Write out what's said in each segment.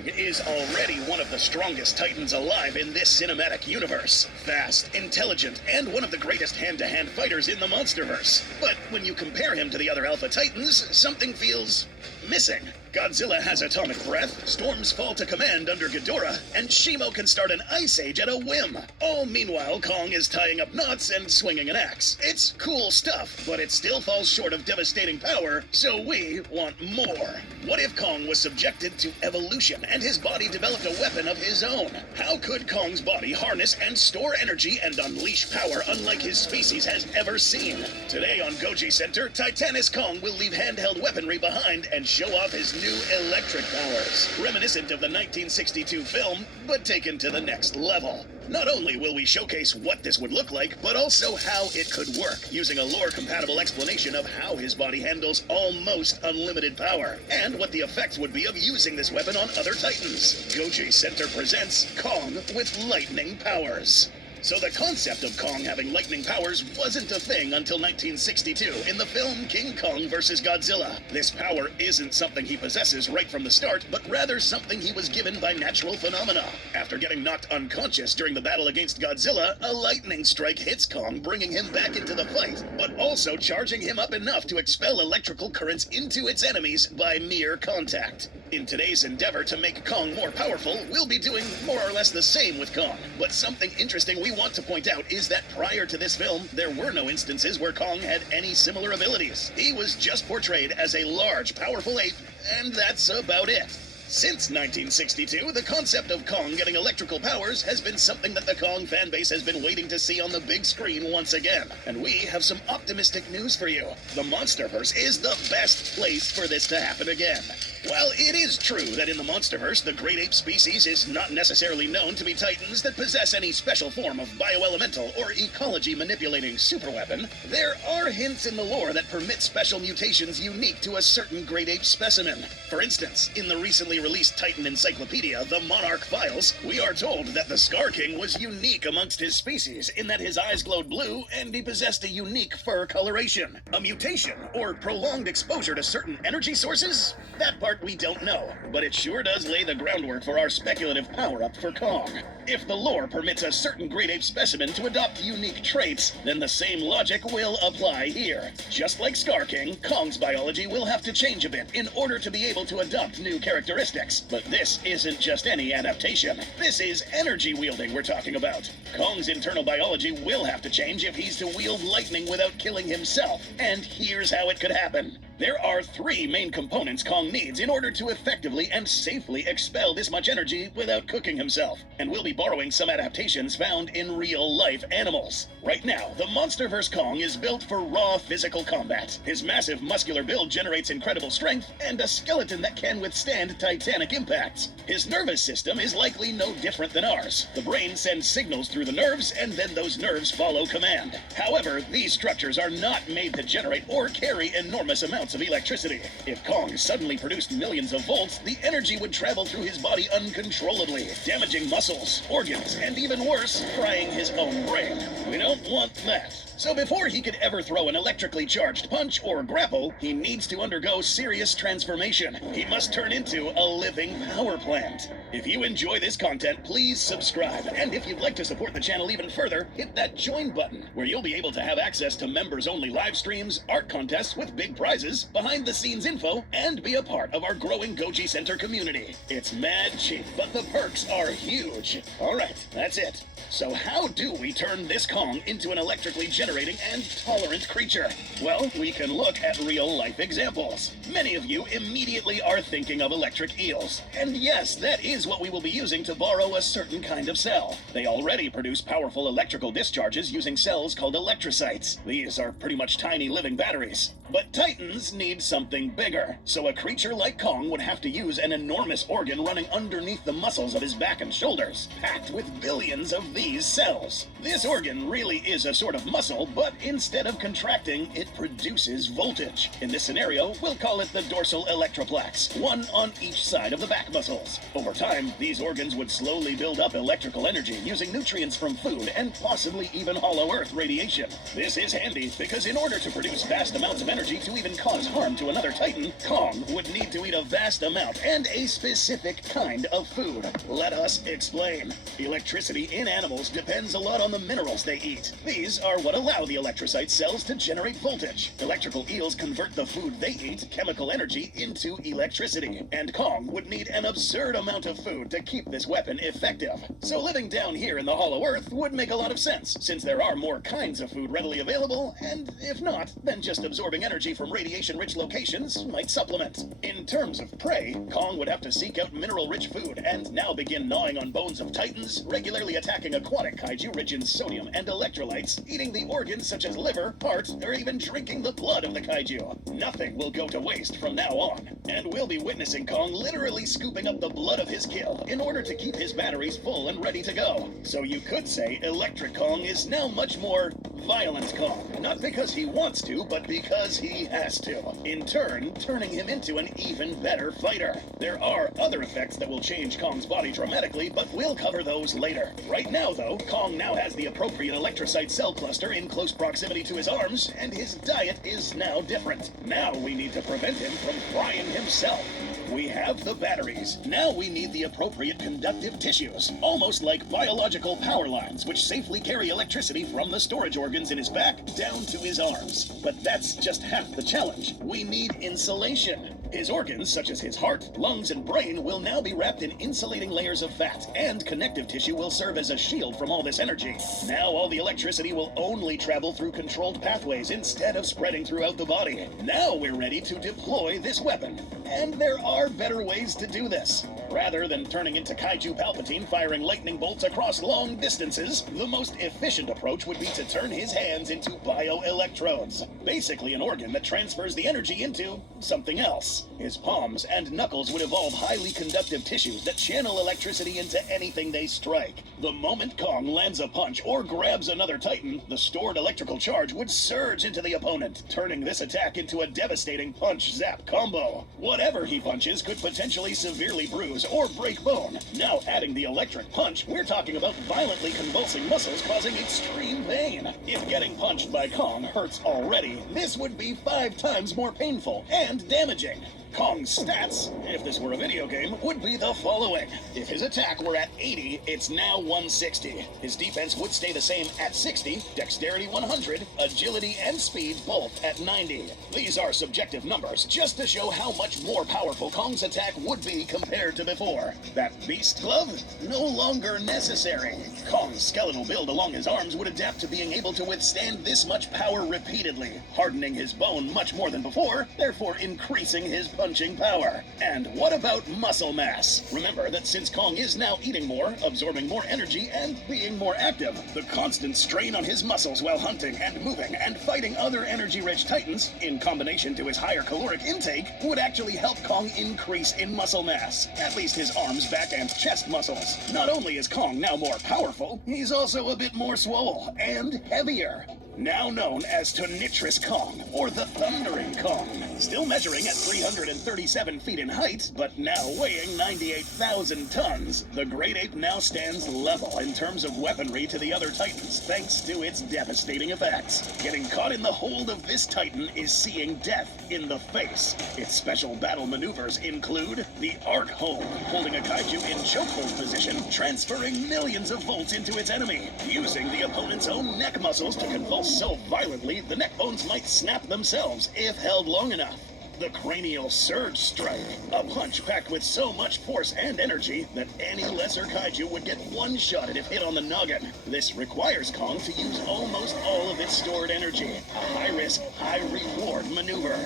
Kong is already one of the strongest titans alive in this cinematic universe. Fast, intelligent, and one of the greatest hand-to-hand fighters in the Monsterverse. But when you compare him to the other Alpha Titans, something feels missing. Godzilla has atomic breath, storms fall to command under Ghidorah, and Shimo can start an ice age at a whim. All meanwhile, Kong is tying up knots and swinging an axe. It's cool stuff, but it still falls short of devastating power, so we want more. What if Kong was subjected to evolution and his body developed a weapon of his own? How could Kong's body harness and store energy and unleash power unlike his species has ever seen? Today on Goji Center, Titanus Kong will leave handheld weaponry behind and show off his new electric powers, reminiscent of the 1962 film, but taken to the next level. Not only will we showcase what this would look like, but also how it could work, using a lore-compatible explanation of how his body handles almost unlimited power, and what the effects would be of using this weapon on other Titans. Goji Center presents Kong with lightning powers. So the concept of Kong having lightning powers wasn't a thing until 1962 in the film King Kong vs. Godzilla. This power isn't something he possesses right from the start, but rather something he was given by natural phenomena. After getting knocked unconscious during the battle against Godzilla, a lightning strike hits Kong, bringing him back into the fight, but also charging him up enough to expel electrical currents into its enemies by mere contact. In today's endeavor to make Kong more powerful, we'll be doing more or less the same with Kong. But something interesting we want to point out is that prior to this film, there were no instances where Kong had any similar abilities. He was just portrayed as a large, powerful ape, and that's about it. Since 1962, the concept of Kong getting electrical powers has been something that the Kong fanbase has been waiting to see on the big screen once again. And we have some optimistic news for you. The Monsterverse is the best place for this to happen again. While it is true that in the Monsterverse, the great ape species is not necessarily known to be titans that possess any special form of bioelemental or ecology-manipulating superweapon, there are hints in the lore that permit special mutations unique to a certain great ape specimen. For instance, in the recently released Titan Encyclopedia, The Monarch Files, we are told that the Scar King was unique amongst his species in that his eyes glowed blue and he possessed a unique fur coloration. A mutation, or prolonged exposure to certain energy sources? That part we don't know, but it sure does lay the groundwork for our speculative power-up for Kong. If the lore permits a certain great ape specimen to adopt unique traits, then the same logic will apply here. Just like Scar King, Kong's biology will have to change a bit in order to be able to adopt new characteristics. But this isn't just any adaptation. This is energy wielding we're talking about. Kong's internal biology will have to change if he's to wield lightning without killing himself. And here's how it could happen. There are three main components Kong needs in order to effectively and safely expel this much energy without cooking himself. And we'll be borrowing some adaptations found in real-life animals. Right now, the Monsterverse Kong is built for raw physical combat. His massive muscular build generates incredible strength and a skeleton that can withstand titanic impacts. His nervous system is likely no different than ours. The brain sends signals through the nerves, and then those nerves follow command. However, these structures are not made to generate or carry enormous amounts of electricity. If Kong suddenly produced millions of volts, the energy would travel through his body uncontrollably, damaging muscles, organs, and even worse, frying his own brain. We don't want that. So before he could ever throw an electrically charged punch or grapple, he needs to undergo serious transformation. He must turn into a living power plant. If you enjoy this content, please subscribe. And if you'd like to support the channel even further, hit that join button, where you'll be able to have access to members-only live streams, art contests with big prizes, behind-the-scenes info, and be a part of our growing Goji Center community. It's mad cheap, but the perks are huge. All right, that's it. So how do we turn this Kong into an electrically generating and tolerant creature? Well, we can look at real-life examples. Many of you immediately are thinking of electric eels. And yes, that is what we will be using to borrow a certain kind of cell. They already produce powerful electrical discharges using cells called electrocytes. These are pretty much tiny living batteries. But Titans need something bigger, so a creature like Kong would have to use an enormous organ running underneath the muscles of his back and shoulders, packed with billions of these cells. This organ really is a sort of muscle, but instead of contracting, it produces voltage. In this scenario, we'll call it the dorsal electroplax, one on each side of the back muscles. Over time, these organs would slowly build up electrical energy using nutrients from food and possibly even hollow earth radiation. This is handy because in order to produce vast amounts of energy to even cause cause harm to another Titan, Kong would need to eat a vast amount and a specific kind of food. Let us explain. Electricity in animals depends a lot on the minerals they eat. These are what allow the electrocyte cells to generate voltage. Electrical eels convert the food they eat, chemical energy, into electricity. And Kong would need an absurd amount of food to keep this weapon effective. So living down here in the Hollow Earth would make a lot of sense, since there are more kinds of food readily available, and if not, then just absorbing energy from radiation-rich locations might supplement. In terms of prey, Kong would have to seek out mineral-rich food, and now begin gnawing on bones of titans, regularly attacking aquatic kaiju rich in sodium and electrolytes, eating the organs such as liver, heart, or even drinking the blood of the kaiju. Nothing will go to waste from now on, and we'll be witnessing Kong literally scooping up the blood of his kill in order to keep his batteries full and ready to go. So you could say Electric Kong is now much more Violent Kong, not because he wants to, but because he has to, in turn turning him into an even better fighter. There are other effects that will change Kong's body dramatically, but we'll cover those later. Right now, though, Kong now has the appropriate electrocyte cell cluster in close proximity to his arms, and his diet is now different. Now we need to prevent him from frying himself. We have the batteries. Now we need the appropriate conductive tissues, almost like biological power lines, which safely carry electricity from the storage organs in his back down to his arms. But that's just half the challenge. We need insulation. His organs, such as his heart, lungs, and brain, will now be wrapped in insulating layers of fat, and connective tissue will serve as a shield from all this energy. Now all the electricity will only travel through controlled pathways instead of spreading throughout the body. Now we're ready to deploy this weapon. And there are better ways to do this. Rather than turning into Kaiju Palpatine firing lightning bolts across long distances, the most efficient approach would be to turn his hands into bioelectrodes. Basically an organ that transfers the energy into something else. His palms and knuckles would evolve highly conductive tissues that channel electricity into anything they strike. The moment Kong lands a punch or grabs another Titan, the stored electrical charge would surge into the opponent, turning this attack into a devastating punch-zap combo. Whatever he punches could potentially severely bruise or break bone. Now adding the electric punch, we're talking about violently convulsing muscles causing extreme pain. If getting punched by Kong hurts already, this would be 5 times more painful and damaging. Kong's stats, if this were a video game, would be the following. If his attack were at 80, it's now 160. His defense would stay the same at 60, dexterity 100, agility and speed both at 90. These are subjective numbers, just to show how much more powerful Kong's attack would be compared to before. That beast glove? No longer necessary. Kong's skeletal build along his arms would adapt to being able to withstand this much power repeatedly, hardening his bone much more than before, therefore increasing his punching power. And what about muscle mass? Remember that since Kong is now eating more, absorbing more energy, and being more active, the constant strain on his muscles while hunting and moving and fighting other energy-rich titans, in combination to his higher caloric intake, would actually help Kong increase in muscle mass, at least his arms, back, and chest muscles. Not only is Kong now more powerful, he's also a bit more swole and heavier. Now known as Tonitrus Kong, or the Thundering Kong. Still measuring at 337 feet in height, but now weighing 98,000 tons, the great ape now stands level in terms of weaponry to the other titans, thanks to its devastating effects. Getting caught in the hold of this titan is seeing death in the face. Its special battle maneuvers include the Arc Hold, holding a kaiju in chokehold position, transferring millions of volts into its enemy, using the opponent's own neck muscles to convulse so violently the neck bones might snap themselves if held long enough. The Cranial Surge Strike, a punch packed with so much force and energy that any lesser kaiju would get one-shotted if hit on the noggin. This requires Kong to use almost all of its stored energy, a high-risk, high-reward maneuver.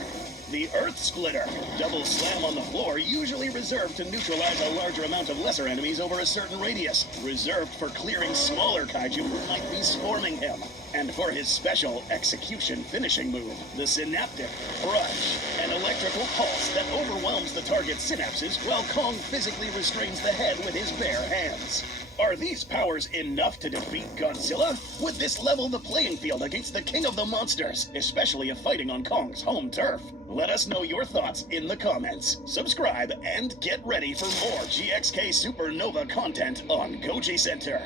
The Earth Splitter, double slam on the floor, usually reserved to neutralize a larger amount of lesser enemies over a certain radius, reserved for clearing smaller kaiju who might be swarming him. And for his special execution finishing move, the Synaptic Crush, an electrical pulse that overwhelms the target's synapses while Kong physically restrains the head with his bare hands. Are these powers enough to defeat Godzilla? Would this level the playing field against the king of the monsters, especially if fighting on Kong's home turf? Let us know your thoughts in the comments. Subscribe and get ready for more GXK Supernova content on Goji Center.